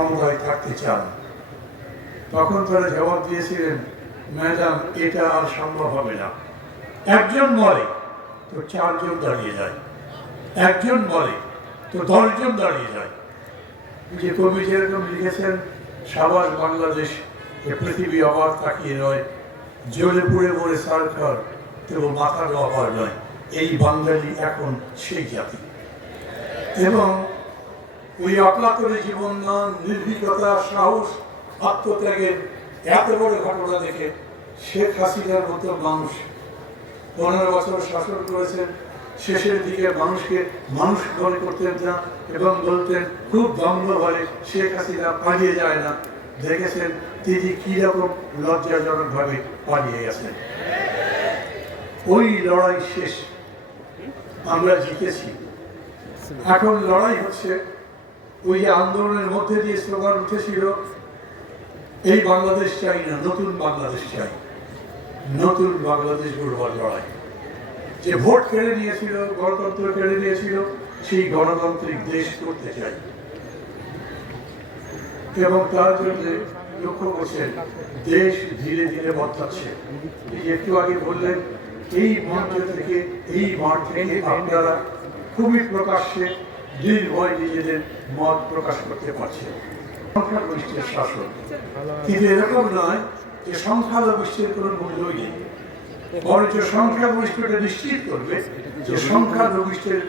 ক্ষমতায় থাকতে চান। তখন তারা জবাব দিয়েছিলেন, ম্যাডাম এটা আর সম্ভব হবে না। একজন মরে তো 4 জন দাঁড়িয়ে যায়, একজন মরে তো 10 জন দাঁড়িয়ে যায়। যে কবি যেরকম লিখেছেন, সাবাস বাংলাদেশ, এ পৃথিবী অবাক তাকিয়ে নয়, জ্বলে পুড়ে মরে সারখার তবু মাথার অভার নয়। এই বাঙালি এখন সেই জাতি। এবং ওই অক্লান্তরে জীবনদান, নির্ভীকতা, সাহস, আত্মত্যাগের এত বড় ঘটনা দেখে শেখ হাসিনার মতো মানুষ 15 বছর শাসন করেছেন। শেষের দিকে মানুষকে মানুষ মনে করতেন না এবং বলতেন খুব দ্বন্দ্বভাবে শেখ হাসিনা পালিয়ে যায় না। দেখেছেন তিনি কিরকম লজ্জাজনকভাবে পালিয়ে গেছেন। ওই লড়াই শেষ, আমরা জিতেছি। এখন লড়াই হচ্ছে ওই যে আন্দোলনের মধ্যে দিয়ে স্লোগান উঠেছিল, এই বাংলাদেশ চাই না, নতুন বাংলাদেশ চাই। নতুন বাংলাদেশ গড়বার লড়াই। যে ভোট কেড়ে নিয়েছিল, গণতন্ত্র কেড়ে নিয়েছিল, সেই গণতান্ত্রিক দেশ করতে চাই। এবং তার জন্য লক্ষ্য করছেন দেশ ধীরে ধীরে বদলাচ্ছে। একটু আগে বললেন, এই মঞ্চ থেকে, এই মাঠ থেকে আপনারা খুবই প্রকাশ্যে নির্ভয় নিজেদের মত প্রকাশ করতে পারছেন। সংখ্যাগরিষ্ঠের শাসন, কিন্তু এরকম নয় যে সংখ্যালঘিষ্ঠের কোনো মূল্যই নেই, বরঞ্চ সংখ্যাগরিষ্ঠটা নিশ্চিত করবে যে সংখ্যালঘিষ্ঠের